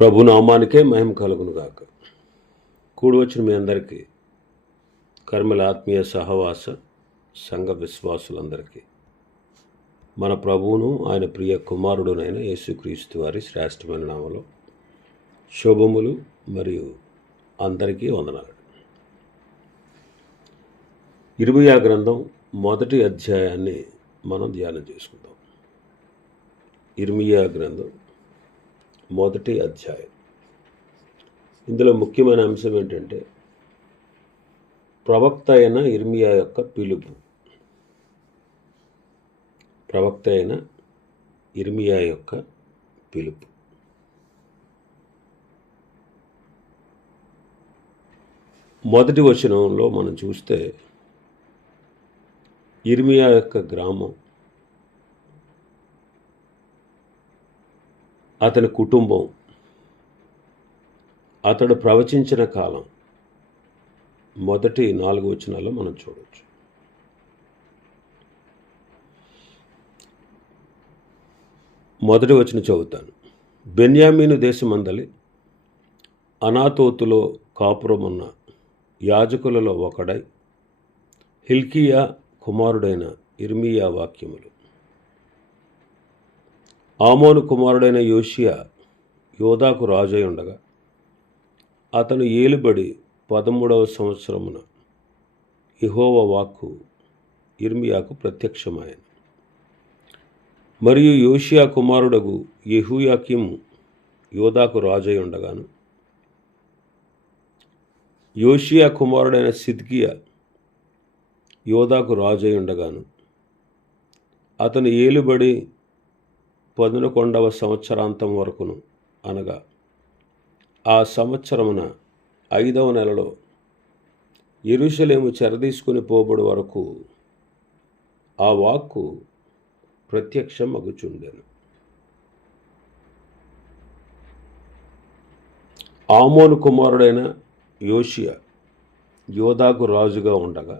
ప్రభు నామానికే మహిమ కలుగును గాక. కూడి వచ్చిన మీ అందరికీ కర్మల ఆత్మీయ సహవాస సంఘ విశ్వాసులందరికీ మన ప్రభువును ఆయన ప్రియ కుమారుడునైన యేసుక్రీస్తు వారి శ్రేష్టమైన నామలో శుభములు మరియు అందరికీ వందనాలు. ఇరవై గ్రంథం మొదటి అధ్యాయాన్ని మనం ధ్యానం చేసుకుందాం. ఇర్మియా గ్రంథం మొదటి అధ్యాయం. ఇందులో ముఖ్యమైన అంశం ఏంటంటే ప్రవక్త అయిన ఇర్మియా యొక్క పిలుపు. ప్రవక్త అయిన ఇర్మియా యొక్క పిలుపు. మొదటి వచనంలో మనం చూస్తే ఇర్మియా యొక్క గ్రామం అతని కుటుంబం అతడు ప్రవచించిన కాలం. మొదటి నాలుగు వచనాల్లో మనం చూడవచ్చు మొదటి వచనం చదువుతాను. బెన్యామీను దేశమందలి అనాతోతులో కాపురమున్న యాజకులలో ఒకడై హిల్కియా కుమారుడైన ఇర్మియా వాక్యములు. ఆమోను కుమారుడైన యోషియా యోధాకు రాజై ఉండగా అతను ఏలుబడి పదమూడవ సంవత్సరమున ఇహోవ వాక్కు ఇర్మియాకు ప్రత్యక్షమాయను. మరియు యోషియా కుమారుడగు యెహూయాకిము యోధాకు రాజై ఉండగాను యోషియా కుమారుడైన సిద్కియా యోధాకు రాజై ఉండగాను అతను ఏలుబడి పదునకొండవ సంవత్సరాంతం వరకును అనగా ఆ సంవత్సరమున ఐదవ నెలలో ఎరుషలేము చెరదీసుకుని పోబడి వరకు ఆ వాక్కు ప్రత్యక్షం అగుచుండెను ఆమోను కుమారుడైన యోషియా యోధాకు రాజుగా ఉండగా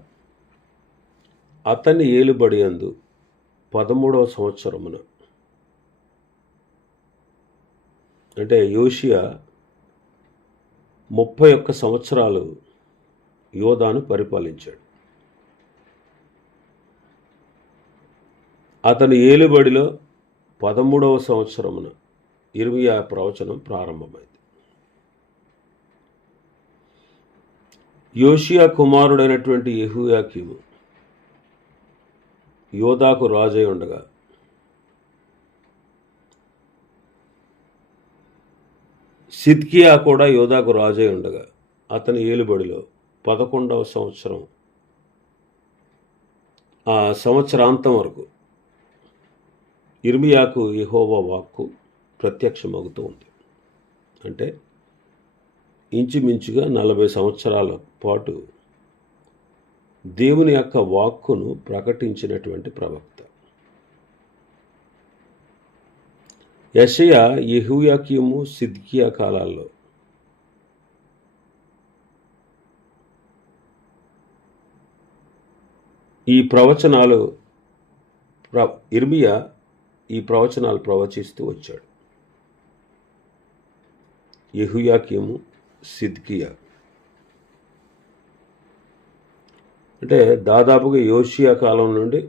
అతని ఏలుబడి అందు పదమూడవ సంవత్సరమున అంటే యోషియా ముప్పై ఒక్క సంవత్సరాలు యోధాను పరిపాలించాడు. అతని ఏలుబడిలో పదమూడవ సంవత్సరమున ఇరవై ప్రవచనం ప్రారంభమైంది. యోషియా కుమారుడైనటువంటి యహూయాకిము యోధాకు రాజై ఉండగా సిద్కియా కూడా యోధాకు రాజై ఉండగా అతని ఏలుబడిలో పదకొండవ సంవత్సరం ఆ సంవత్సరాంతం వరకు ఇర్మియాకు ఇహోవా వాక్కు ప్రత్యక్షమవుతూ ఉంది అంటే ఇంచుమించుగా నలభై సంవత్సరాల పాటు దేవుని యొక్క వాక్కును ప్రకటించినటువంటి ప్రవక్త. యషయ యెహూయాకీము సిద్కియా కాలాల్లో. ఈ ప్రవచనాలు ప్ర ఇర్మియా ఈ ప్రవచనాలు ప్రవచిస్తూ వచ్చాడు. యెహూయాకీము సిద్కియా. అంటే దాదాపుగా యోషియా కాలం నుండి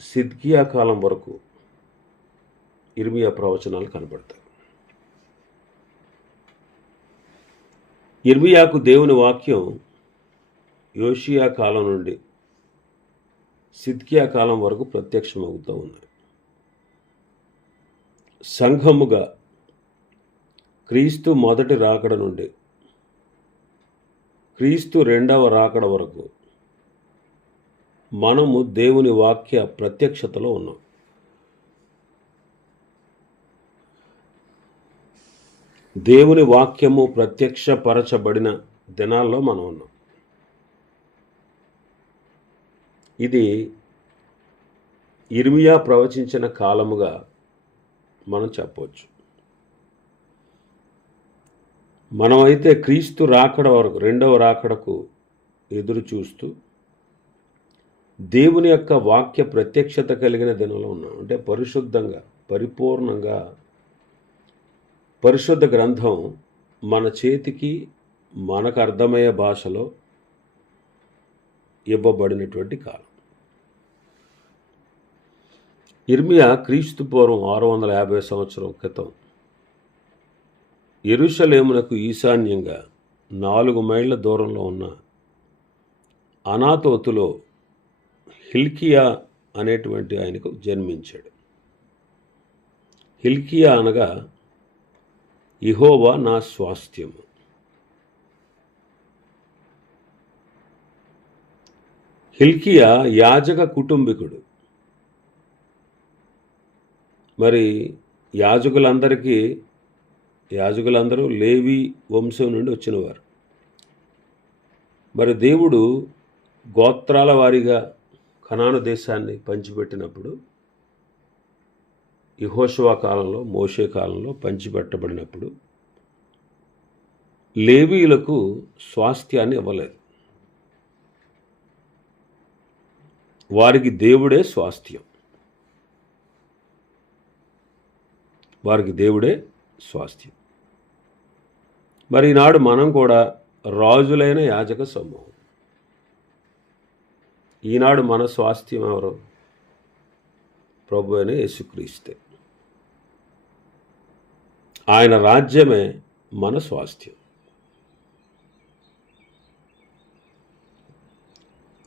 సిద్కియా కాలం వరకు ఇర్మియా ప్రవచనాలు కనబడతాయి. ఇర్మియాకు దేవుని వాక్యం యోషియా కాలం నుండి సిద్కియా కాలం వరకు ప్రత్యక్షమవుతూ ఉన్నాయి సంఘముగా క్రీస్తు మొదటి రాకడ నుండి క్రీస్తు రెండవ రాకడ వరకు మనము దేవుని వాక్య ప్రత్యక్షతలో ఉన్నాం. దేవుని వాక్యము ప్రత్యక్షపరచబడిన దినాల్లో మనం ఉన్నాం. ఇది ఇర్మియా ప్రవచించిన కాలముగా మనం చెప్పవచ్చు. మనమైతే క్రీస్తు రాకడ వరకు రెండవ రాకడకు ఎదురు చూస్తూ దేవుని యొక్క వాక్య ప్రత్యక్షత కలిగిన దినంలో ఉన్నాం. అంటే పరిశుద్ధంగా పరిపూర్ణంగా పరిశుద్ధ గ్రంథం మన చేతికి మనకు అర్థమయ్యే భాషలో ఇవ్వబడినటువంటి కాలం. ఇర్మియా క్రీస్తు పూర్వం ఆరు వందల యాభై సంవత్సరం క్రితం ఎరుషలేమునకు ఈశాన్యంగా నాలుగు మైళ్ళ దూరంలో ఉన్న అనాతోతులో హిల్కియా అనేటువంటి ఆయనకు జన్మించాడు. హిల్కియా అనగా ఇహోవా నా స్వాస్థ్యము. హిల్కియా యాజక కుటుంబీకుడు. మరి యాజకులందరికీ యాజకులందరూ లేవి వంశం నుండి వచ్చినవారు. మరి దేవుడు గోత్రాల వారీగా కనాను దేశాన్ని పంచిపెట్టినప్పుడు యహోషువా కాలంలో మోషే కాలంలో పంచిపెట్టబడినప్పుడు లేవీలకు స్వాస్థ్యాన్ని ఇవ్వలేదు. వారికి దేవుడే స్వాస్థ్యం. వారికి దేవుడే స్వాస్థ్యం. మరి ఈనాడు మనం కూడా రాజులైన యాజక సమూహం. ఈనాడు మన స్వాస్థ్యం ఎవరు? ప్రభు అయిన యేసుక్రీస్తే. ఆయన రాజ్యమే మన స్వాస్థ్యం.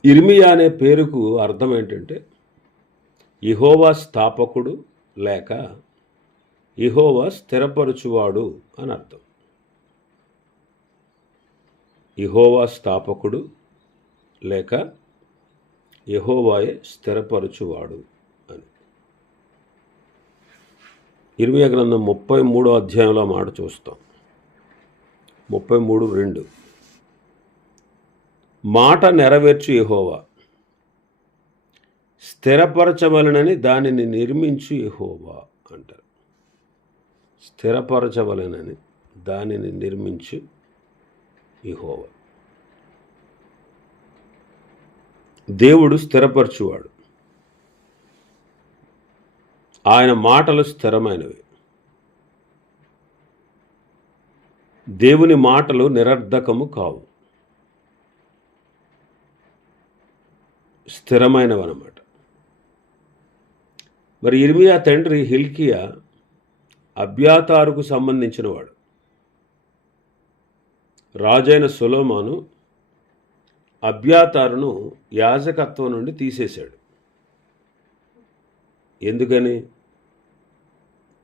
ఇర్మియా అనే పేరుకు అర్థం ఏంటంటే ఇహోవా స్థాపకుడు లేక ఇహోవా స్థిరపరచువాడు అని అర్థం. ఇహోవా స్థాపకుడు లేక యహోవాయే స్థిరపరచువాడు అని ఇరవై గ్రంథం ముప్పై మూడో అధ్యాయంలో మాట చూస్తాం. ముప్పై మూడు రెండు. మాట నెరవేర్చు యహోవా. స్థిరపరచవలనని దానిని నిర్మించు యహోవా అంటారు. స్థిరపరచవలనని దానిని నిర్మించు యహోవా. దేవుడు స్థిరపరచువాడు. ఆయన మాటలు స్థిరమైనవి. దేవుని మాటలు నిరర్ధకము కావు. స్థిరమైనవన్నమాట. మరి ఇర్మియా తండ్రి హిల్కియా అభ్యాతారుకు సంబంధించినవాడు. రాజైన సులోమాను అభ్యాతారును యాజకత్వం నుండి తీసేశాడు. ఎందుకని?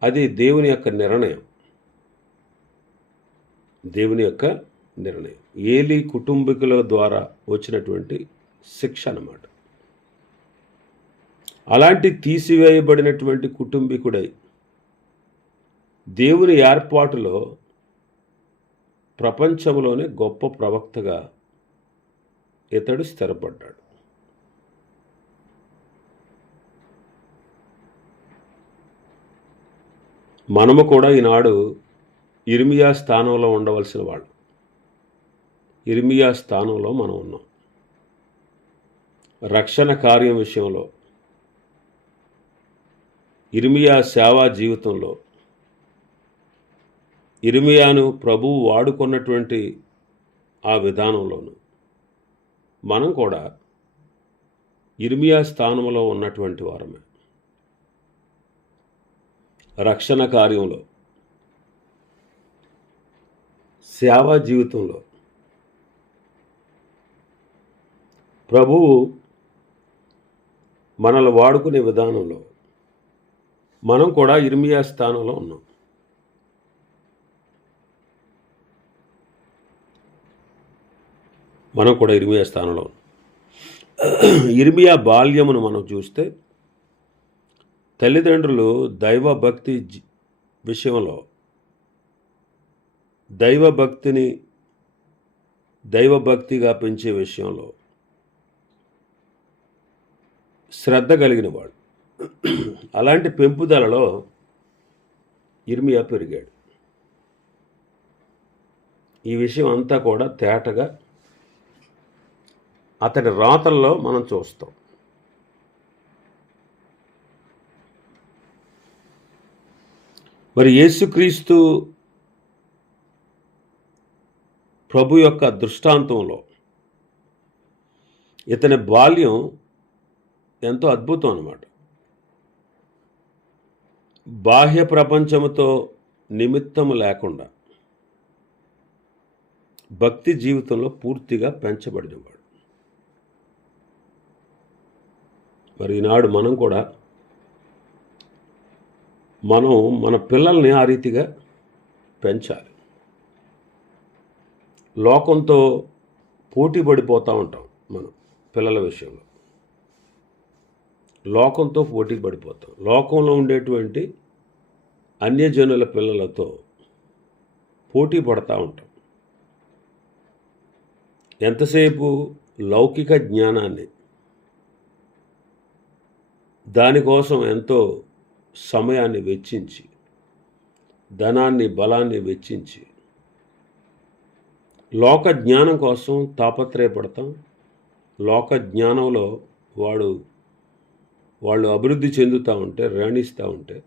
అది దేవుని యొక్క నిర్ణయం. దేవుని యొక్క నిర్ణయం. ఏలి కుటుంబీకుల ద్వారా వచ్చినటువంటి శిక్ష అన్నమాట. అలాంటి తీసివేయబడినటువంటి కుటుంబీకుడై దేవుని ఏర్పాటులో ప్రపంచంలోనే గొప్ప ప్రవక్తగా ఇతడు స్థిరపడ్డాడు. మనము కూడా ఈనాడు ఇర్మియా స్థానంలో ఉండవలసిన వాళ్ళు. ఇర్మియా స్థానంలో మనం ఉన్నాం. రక్షణ కార్యం విషయంలో ఇర్మియా సేవా జీవితంలో ఇర్మియాను ప్రభువు వాడుకున్నటువంటి ఆ విధానంలోను మనం కూడా ఇర్మియా స్థానంలో ఉన్నటువంటి వారమే. రక్షణ కార్యంలో సేవా జీవితంలో. ప్రభువు మనల్ని వాడుకునే విధానంలో మనం కూడా ఇర్మియా స్థానంలో ఉన్నాం. మనం కూడా ఇర్మియా స్థానంలో ఉన్నాం. ఇర్మియా బాల్యమును మనం చూస్తే తల్లిదండ్రులు దైవభక్తి విషయంలో దైవభక్తిని దైవభక్తిగా పెంచే విషయంలో శ్రద్ధ కలిగిన వాడు. అలాంటి పెంపుదలలో ఇర్మియా పెరిగాడు. ఈ విషయం అంతా కూడా తేటగా అతడి రాతల్లో మనం చూస్తాం. మరి యేసుక్రీస్తు ప్రభు యొక్క దృష్టాంతంలో ఇతని బాల్యం ఎంతో అద్భుతం అన్నమాట. బాహ్య ప్రపంచముతో నిమిత్తము లేకుండా భక్తి జీవితంలో పూర్తిగా పెంచబడినవాడు. మరి ఈనాడు మనం కూడా మనం మన పిల్లల్ని ఆ రీతిగా పెంచాలి. లోకంతో పోటీ పడిపోతూ ఉంటాం మనం పిల్లల విషయంలో. లోకంతో పోటీ పడిపోతాం. లోకంలో ఉండేటువంటి అన్యజనుల పిల్లలతో పోటీ పడతా ఉంటాం. ఎంతసేపు లౌకిక జ్ఞానాన్ని దానికోసం ఎంతో సమయాన్ని వెచ్చించి ధనాన్ని బలాన్ని వెచ్చించి. లోక జ్ఞానం కోసం తాపత్రయపడతాం. లోక జ్ఞానంలో వాడు వాళ్ళు అభివృద్ధి చెందుతూ ఉంటే రాణిస్తూ ఉంటే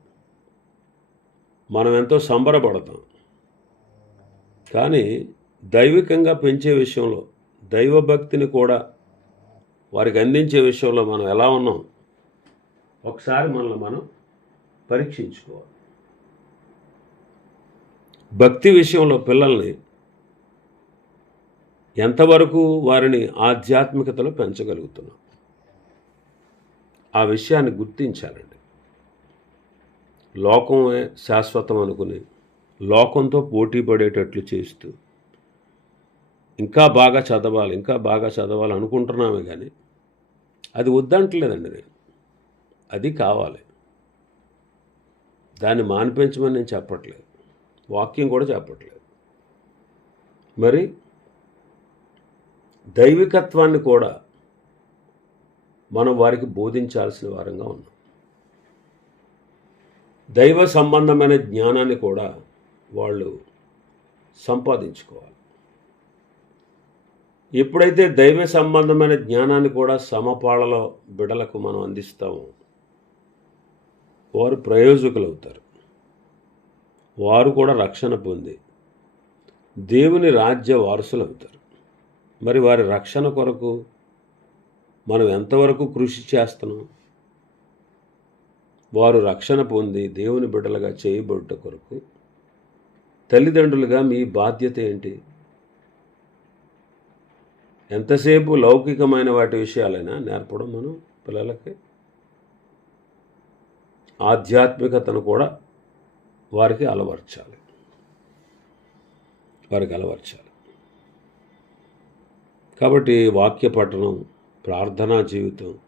మనం ఎంతో సంబరపడతాం. కానీ దైవికంగా పెంచే విషయంలో దైవభక్తిని కూడా వారికి అందించే విషయంలో మనం ఎలా ఉన్నాం? ఒకసారి మనల్ని మనం పరీక్షించుకోవాలి. భక్తి విషయంలో పిల్లల్ని ఎంతవరకు వారిని ఆధ్యాత్మికతలో పెంచగలుగుతున్నాం? ఆ విషయాన్ని గుర్తించాలండి. లోకమే శాశ్వతం అనుకుని లోకంతో పోటీ పడేటట్లు చేస్తూ ఇంకా బాగా చదవాలి ఇంకా బాగా చదవాలి అనుకుంటున్నామే కానీ అది వద్దంటలేదండి నేను. అది కావాలి. దాన్ని మానిపించమని నేను చెప్పట్లేదు. వాక్యం కూడా చెప్పట్లేదు. మరి దైవికత్వాన్ని కూడా మనం వారికి బోధించాల్సిన వారంగా ఉన్నాం. దైవ సంబంధమైన జ్ఞానాన్ని కూడా వాళ్ళు సంపాదించుకోవాలి. ఎప్పుడైతే దైవ సంబంధమైన జ్ఞానాన్ని కూడా సమపాళలో బిడలకు మనం అందిస్తామో వారు ప్రయోజకులు అవుతారు వారు కూడా రక్షణ పొంది దేవుని రాజ్య వారసులు అవుతారు మరి వారి రక్షణ కొరకు మనం ఎంతవరకు కృషి చేస్తున్నాం? వారు రక్షణ పొంది దేవుని బిడ్డలుగా చేయబడ్డ కొరకు తల్లిదండ్రులుగా మీ బాధ్యత ఏంటి? ఎంతసేపు లౌకికమైన వాటి విషయాలైనా నేర్పడం మనం పిల్లలకి ఆధ్యాత్మికతను కూడా వారికి అలవర్చాలి. వారికి అలవర్చాలి. కాబట్టి వాక్య పఠనం ప్రార్థనా జీవితం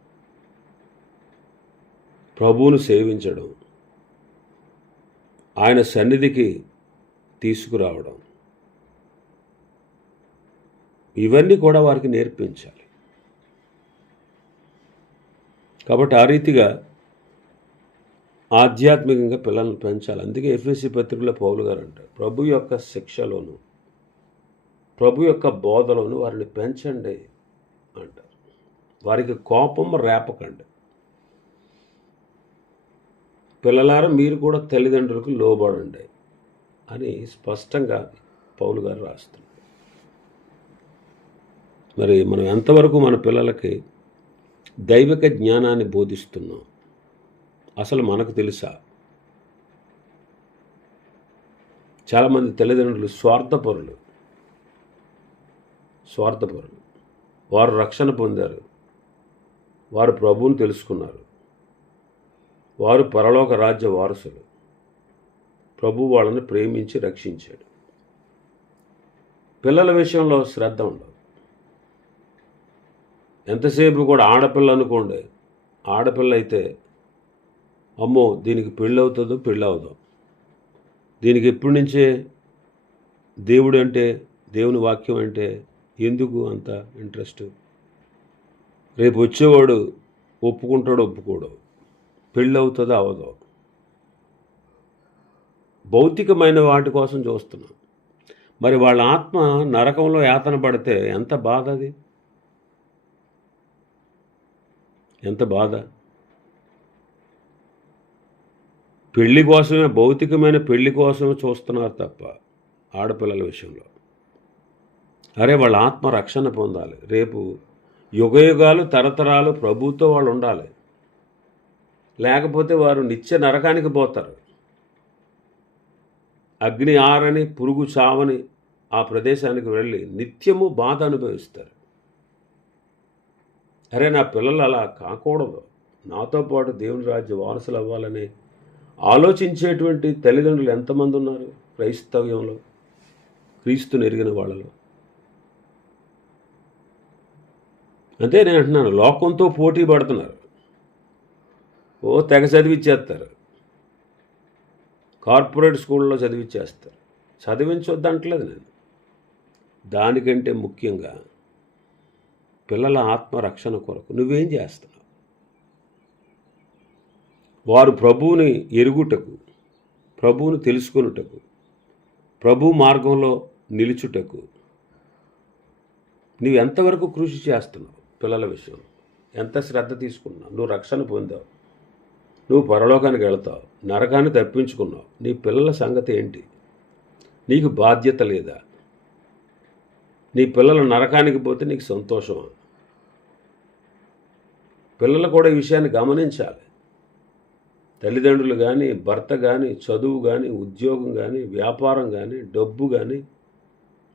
ప్రభువును సేవించడం ఆయన సన్నిధికి తీసుకురావడం ఇవన్నీ కూడా వారికి నేర్పించాలి. కాబట్టి ఆ రీతిగా ఆధ్యాత్మికంగా పిల్లలను పెంచాలి. అందుకే ఎఫ్ఎస్సి పత్రికలో పౌలు గారు అంటారు ప్రభు యొక్క శిక్షలోను ప్రభు యొక్క బోధలోను వారిని పెంచండి అంటారు. వారికి కోపం రేపకండి. పిల్లలారా మీరు కూడా తల్లిదండ్రులకు లోబడండి అని స్పష్టంగా పౌలు గారు రాస్తున్నారు. మరి మనం ఎంతవరకు మన పిల్లలకి దైవిక జ్ఞానాన్ని బోధిస్తున్నాం? అసలు మనకు తెలుసా? చాలామంది తల్లిదండ్రులు స్వార్థపరులు. స్వార్థపరులు. వారు రక్షణ పొందారు. వారు ప్రభువును తెలుసుకున్నారు. వారు పరలోక రాజ్య వారసులు. ప్రభు వాళ్ళని ప్రేమించి రక్షించాడు. పిల్లల విషయంలో శ్రద్ధ ఉండదు. ఎంతసేపు కూడా ఆడపిల్ల అనుకోండి. ఆడపిల్ల అయితే అమ్మో దీనికి పెళ్ళి అవుతుందో పెళ్ళి దీనికి ఎప్పటి నుంచే దేవుడు అంటే దేవుని వాక్యం అంటే ఎందుకు అంత ఇంట్రెస్ట్? రేపు వచ్చేవాడు ఒప్పుకుంటాడు ఒప్పుకోడు పెళ్ళి అవుతుందో అవదో. భౌతికమైన వాటి కోసం చూస్తున్నాం. మరి వాళ్ళ ఆత్మ నరకంలో యాతన పడితే ఎంత బాధ అది? ఎంత బాధ? పెళ్ళి కోసమే భౌతికమైన పెళ్ళి కోసమే చూస్తున్నారు తప్ప ఆడపిల్లల విషయంలో. అరే వాళ్ళ ఆత్మ రక్షణ పొందాలి. రేపు యుగయుగాలు తరతరాలు ప్రభుతో వాళ్ళు ఉండాలి. లేకపోతే వారు నిత్య నరకానికి పోతారు. అగ్ని ఆరని పురుగు చావని ఆ ప్రదేశానికి వెళ్ళి నిత్యము బాధ అనుభవిస్తారు. అరే నా పిల్లలు అలా కాకూడదు. నాతో పాటు దేవుని రాజ్య వారసులు అవ్వాలని ఆలోచించేటువంటి తల్లిదండ్రులు ఎంతమంది ఉన్నారు? క్రైస్తవ్యంలో క్రీస్తుని ఎరిగిన వాళ్ళలో. అంతే నేను అంటున్నాను లోకంతో పోటీ పడుతున్నారు. ఓ తెగ చదివిచ్చేస్తారు. కార్పొరేట్ స్కూల్లో చదివిచ్చేస్తారు. చదివించొద్దు అంటలేదు నేను. దానికంటే ముఖ్యంగా పిల్లల ఆత్మరక్షణ కొరకు నువ్వేం చేస్తావు? వారు ప్రభువుని ఎరుగుటకు ప్రభువుని తెలుసుకొనుటకు ప్రభు మార్గంలో నిలుచుటకు. నీవు ఎంతవరకు కృషి చేస్తున్నావు పిల్లల విషయంలో ఎంత శ్రద్ధ తీసుకున్నావు? నువ్వు రక్షణ పొందావు. నువ్వు పరలోకానికి వెళతావు. నరకాన్ని తప్పించుకున్నావు. నీ పిల్లల సంగతి ఏంటి? నీకు బాధ్యత లేదా? నీ పిల్లలు నరకానికి పోతే నీకు సంతోషమా? పిల్లలు కూడా ఈ విషయాన్ని గమనించాలి. తల్లిదండ్రులు కానీ భర్త కానీ చదువు కానీ ఉద్యోగం కానీ వ్యాపారం కానీ డబ్బు కానీ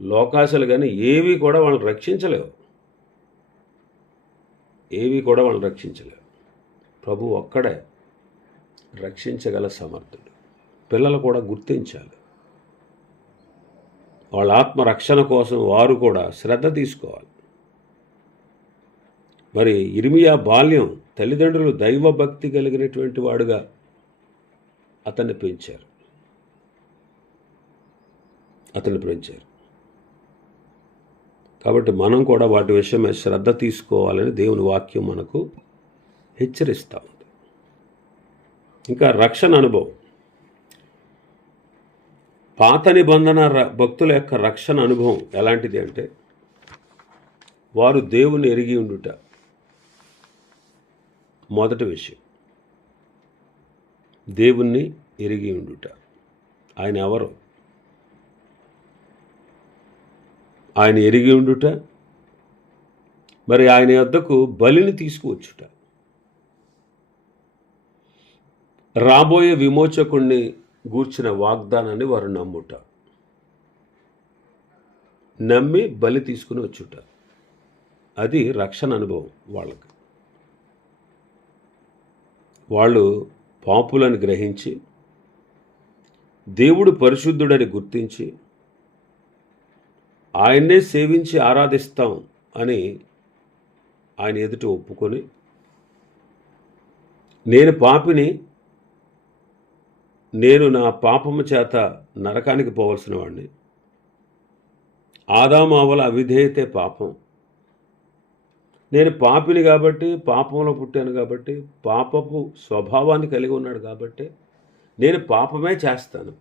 లోకాశలు కానీ ఏవి కూడా వాళ్ళని రక్షించలేవు. ఏవి కూడా వాళ్ళని రక్షించలేవు. ప్రభు ఒక్కడే రక్షించగల సమర్థుడు. పిల్లలు కూడా గుర్తించాలి. వాళ్ళ ఆత్మరక్షణ కోసం వారు కూడా శ్రద్ధ తీసుకోవాలి. మరి ఇరిమియా బాల్యం తల్లిదండ్రులు దైవభక్తి కలిగినటువంటి వాడుగా అతన్ని పెంచారు అతన్ని పెంచారు కాబట్టి మనం కూడా వాటి విషయమై శ్రద్ధ తీసుకోవాలని దేవుని వాక్యం మనకు హెచ్చరిస్తూ ఉంది. ఇంకా రక్షణ అనుభవం. పాత నిబంధన ర- భక్తుల యొక్క రక్షణ అనుభవం ఎలాంటిది అంటే వారు దేవుని ఎరిగి ఉండుట. మొదటి విషయం. దేవుణ్ణి ఎరిగి ఉండుట. ఆయన ఎవరు? ఆయన ఎరిగి ఉండుట. మరి ఆయన వద్దకు బలిని తీసుకువచ్చుట. రాబోయే విమోచకుణ్ణి గూర్చిన వాగ్దానాన్ని వారు నమ్ముట. నమ్మి బలి తీసుకుని వచ్చుట. అది రక్షణ అనుభవం వాళ్ళకి. వాళ్ళు పాపులను గ్రహించి దేవుడు పరిశుద్ధుడని గుర్తించి ఆయన్నే సేవించి ఆరాధిస్తాం అని ఆయన ఎదుట ఒప్పుకొని నేను పాపిని నేను నా పాపము చేత నరకానికి పోవలసిన వాడిని ఆదామావల అవిధేయతే పాపం. నేను పాపిని కాబట్టి పాపంలో పుట్టాను కాబట్టి పాపపు స్వభావాన్ని కలిగి ఉన్నాడు కాబట్టి నేను పాపమే చేస్తాను.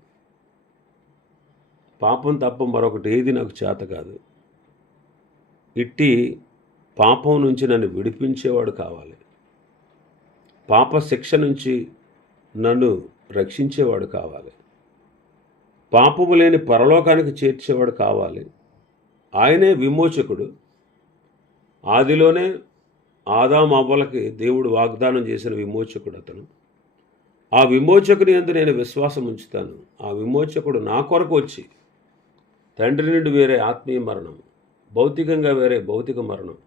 పాపం తప్ప మరొకటి ఏది నాకు చేత కాదు. ఇట్టి పాపం నుంచి నన్ను విడిపించేవాడు కావాలి. పాప శిక్ష నుంచి నన్ను రక్షించేవాడు కావాలి. పాపము లేని పరలోకానికి చేర్చేవాడు కావాలి. ఆయనే విమోచకుడు. ఆదిలోనే ఆదాం అవ్వలకి దేవుడు వాగ్దానం చేసిన విమోచకుడు అతను. ఆ విమోచకుని ఎందు నేను విశ్వాసం ఉంచుతాను. ఆ విమోచకుడు నా కొరకు వచ్చి తండ్రి నుండి వేరే ఆత్మీయ మరణం భౌతికంగా వేరే భౌతిక మరణం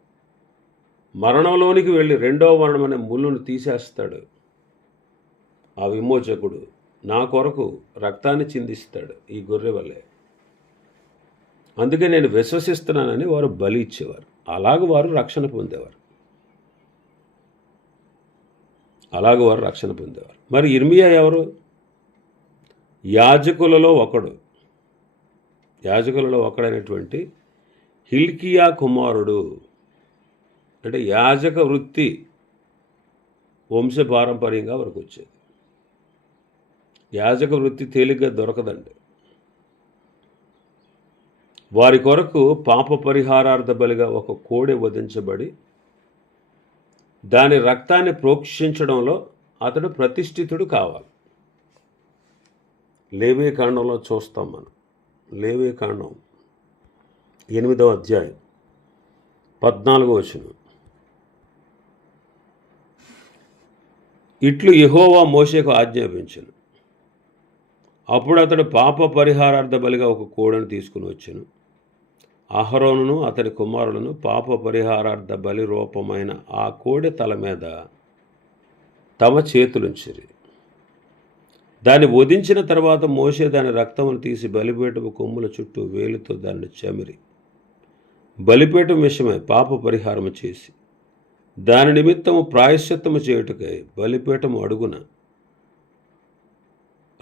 మరణంలోనికి వెళ్ళి రెండవ మరణం అనే ముళ్ళును తీసేస్తాడు. ఆ విమోచకుడు నా కొరకు రక్తాన్ని చిందిస్తాడు ఈ గొర్రె వల్లే అందుకే నేను విశ్వసిస్తున్నానని వారు బలి ఇచ్చేవారు. అలాగ వారు రక్షణ పొందేవారు. అలాగ వారు రక్షణ పొందేవారు. మరి ఇర్మియా ఎవరు? యాజకులలో ఒకడు. యాజకులలో ఒకడైనటువంటి హిల్కియా కుమారుడు. అంటే యాజక వృత్తి వంశపారంపర్యంగా వరకు వచ్చేది యాజక వృత్తి తేలిగ్గా దొరకదండి. వారి కొరకు పాప పరిహారార్థ బలిగా ఒక కోడె వధించబడి దాని రక్తాన్ని ప్రోక్షించడంలో అతడు ప్రతిష్ఠితుడు కావాలి. లేవే కాండంలో చూస్తాం మనం. లేవే కాండం ఎనిమిదవ అధ్యాయం పద్నాలుగో వచనం. ఇట్లు యహోవా మోషేకు ఆజ్ఞాపించను. అప్పుడు అతడు పాప పరిహారార్థ బలిగా ఒక కోడను తీసుకుని వచ్చాను. అహరోనును అతని కుమారులను పాప పరిహారార్థ బలి రూపమైన ఆ కోడె తల మీద తమ చేతులుంచిరి. దాన్ని వధించిన తర్వాత మోసే దాని రక్తమును తీసి బలిపీఠపు కొమ్ముల చుట్టూ వేలుతో దాన్ని చమిరి. బలిపీఠం విషయమై పాప పరిహారము చేసి దాని నిమిత్తము ప్రాయశ్చిత్తము చేయుటకై బలిపీఠము అడుగున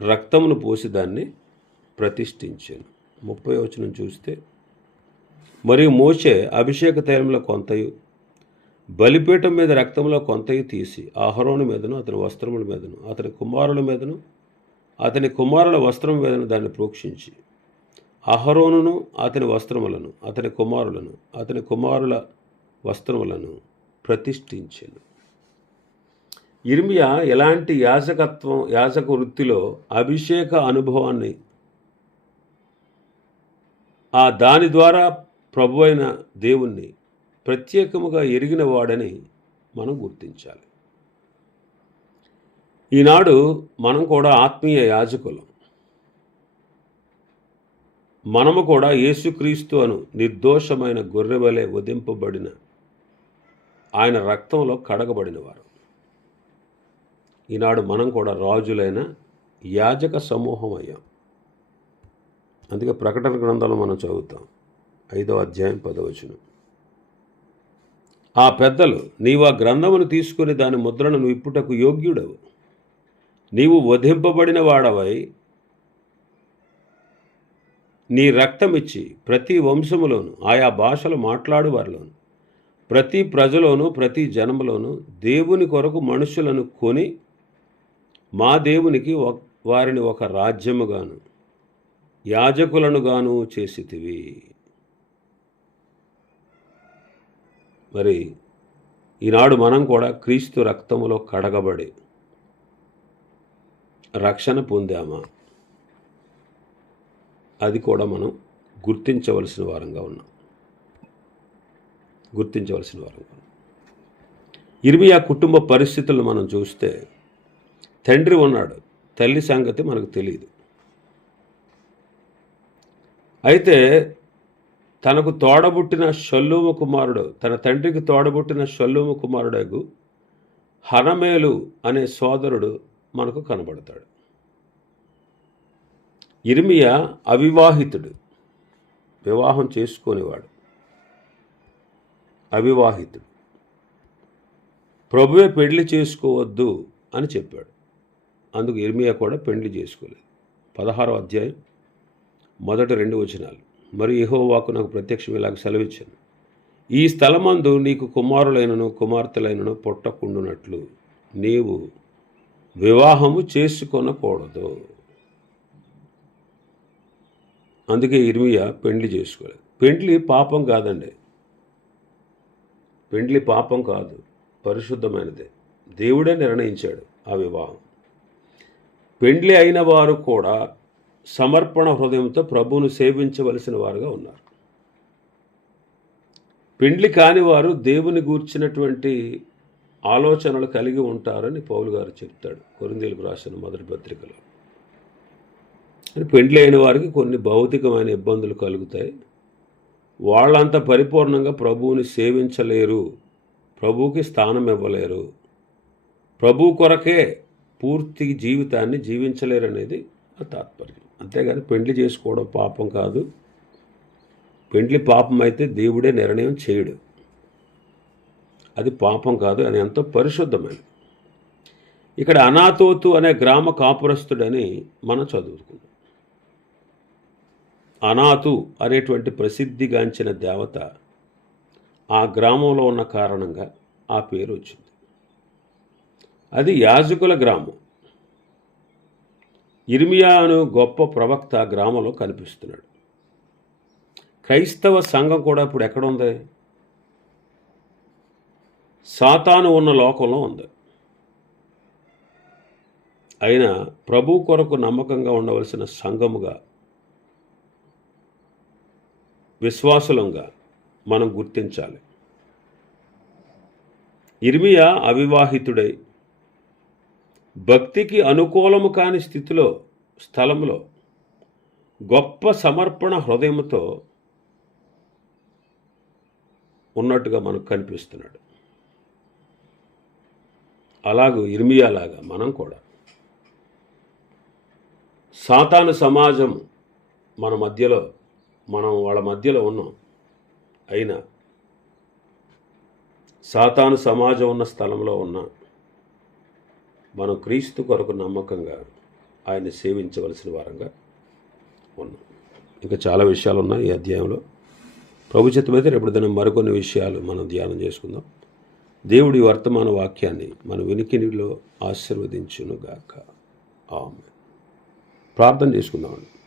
రక్తమును పోసి దాన్ని ప్రతిష్ఠించాను. ముప్పై వచనం చూస్తే మరియు మోసే అభిషేక తైలంలో కొంతయు బలిపీఠం మీద రక్తంలో కొంతయు తీసి ఆహరోను మీదను అతని వస్త్రముల మీదను అతని కుమారుల మీదను అతని కుమారుల వస్త్రం మీదను దాన్ని ప్రోక్షించి అహరోనును అతని వస్త్రములను అతని కుమారులను అతని కుమారుల వస్త్రములను ప్రతిష్ఠించాను. ఇర్మియా ఎలాంటి యాజకత్వం యాజక వృత్తిలో అభిషేక అనుభవాన్ని ఆ దాని ద్వారా ప్రభు అయిన దేవుణ్ణి ప్రత్యేకముగా ఎరిగిన వాడని మనం గుర్తించాలి. ఈనాడు మనం కూడా ఆత్మీయ యాజకులం. మనము కూడా యేసుక్రీస్తు అను నిర్దోషమైన గొర్రెవలే వధింపబడిన ఆయన రక్తంలో కడగబడిన వారు ఈనాడు మనం కూడా రాజులైన యాజక సమూహం అయ్యాం. అందుకే ప్రకటన గ్రంథాలు మనం చదువుతాం. ఐదవ అధ్యాయం పదవచనం ఆ పెద్దలు నీవు ఆ గ్రంథమును తీసుకుని దాని ముద్రను ఇప్పుటకు యోగ్యుడవు. నీవు వధింపబడిన వాడవై నీ రక్తమిచ్చి ప్రతి వంశములోను ఆయా భాషలు మాట్లాడు వారిలోను ప్రతి ప్రజలోను ప్రతి జనములోను దేవుని కొరకు మనుషులను కొని మా దేవునికి వారిని ఒక రాజ్యముగాను యాజకులను గాను చేసితివి. మరి ఈనాడు మనం కూడా క్రీస్తు రక్తములో కడగబడి రక్షణ పొందామా? అది కూడా మనం గుర్తించవలసిన వారంగా ఉన్నాం. గుర్తించవలసిన వారంగా ఉన్నాం. ఇర్మియా కుటుంబ పరిస్థితులను మనం చూస్తే తండ్రి ఉన్నాడు. తల్లి సంగతి మనకు తెలియదు అయితే తనకు తోడబుట్టిన షల్లూము కుమారుడు తన తండ్రికి తోడబుట్టిన షల్లూము కుమారుడగు హనమేలు అనే సోదరుడు మనకు కనబడతాడు. ఇర్మియా అవివాహితుడు వివాహం చేసుకునేవాడు. అవివాహితుడు. ప్రభువే పెళ్ళి చేసుకోవద్దు అని చెప్పాడు. అందుకు ఇర్మియా కూడా పెళ్ళి చేసుకోలేదు. పదహారో అధ్యాయం మొదటి రెండు వచనాలు. మరి యహోవాకు నాకు ప్రత్యక్షం ఇలాగ సెలవిచ్చాను. ఈ స్థలమందు నీకు కుమారులైనను కుమార్తెలైనను పుట్టకుండునట్లు నీవు వివాహము చేసుకొనకూడదు. అందుకే ఇర్మియా పెండ్లి చేసుకోలేదు. పెండ్లి పాపం కాదండి. పెండ్లి పాపం కాదు పరిశుద్ధమైనదే. దేవుడే నిర్ణయించాడు ఆ వివాహం. పెండ్లి అయిన వారు కూడా సమర్పణ హృదయంతో ప్రభువును సేవించవలసిన వారుగా ఉన్నారు. పెండ్లి కాని వారు దేవుని గూర్చినటువంటి ఆలోచనలు కలిగి ఉంటారని పౌలు గారు చెప్తాడు కొరిందీలకు రాసిన మొదటి పత్రికలో. పెండ్లి అయిన వారికి కొన్ని భౌతికమైన ఇబ్బందులు కలుగుతాయి. వాళ్ళంత పరిపూర్ణంగా ప్రభువుని సేవించలేరు. ప్రభువుకి స్థానం ఇవ్వలేరు. ప్రభు కొరకే పూర్తి జీవితాన్ని జీవించలేరు అనేది ఆ తాత్పర్యం. అంతేగాని పెండ్లి చేసుకోవడం పాపం కాదు. పెండ్లి పాపం అయితే దేవుడే నిర్ణయం చేయడు. అది పాపం కాదు అని ఎంతో పరిశుద్ధమైనది. ఇక్కడ అనాతోతు అనే గ్రామ కాపురస్తుడని మనం చదువుకున్నాం. అనాతు అనేటువంటి ప్రసిద్ధిగాంచిన దేవత ఆ గ్రామంలో ఉన్న కారణంగా ఆ పేరు వచ్చింది. అది యాజకుల గ్రామం. ఇర్మియా అను గొప్ప ప్రవక్త గ్రామంలో కనిపిస్తున్నాడు. క్రైస్తవ సంఘం కూడా ఇప్పుడు ఎక్కడ ఉంది? సాతాను ఉన్న లోకంలో ఉంది. అయినా ప్రభు కొరకు నమ్మకంగా ఉండవలసిన సంఘముగా విశ్వాసులంగా మనం గుర్తించాలి. ఇర్మియా అవివాహితుడై భక్తికి అనుకూలము కాని స్థితిలో స్థలంలో గొప్ప సమర్పణ హృదయంతో ఉన్నట్టుగా మనకు కనిపిస్తున్నాడు. అలాగూ ఇర్మియాలాగా మనం కూడా సాతాను సమాజం మన మధ్యలో మనం వాళ్ళ మధ్యలో ఉన్నాం. అయినా సాతాను సమాజం ఉన్న స్థలంలో ఉన్న మనం క్రీస్తు కొరకు నమ్మకంగా ఆయన సేవించవలసిన వారంగా ఉన్నాం. ఇంకా చాలా విషయాలు ఉన్నాయి ఈ అధ్యాయంలో. ప్రభు చిత్తమైతే రేపటి దినం మరికొన్ని విషయాలు మనం ధ్యానం చేసుకుందాం. దేవుడి వర్తమాన వాక్యాన్ని మన వినికినిలో ఆశీర్వదించునుగాక. ఆమె ప్రార్థన చేసుకుందామండి.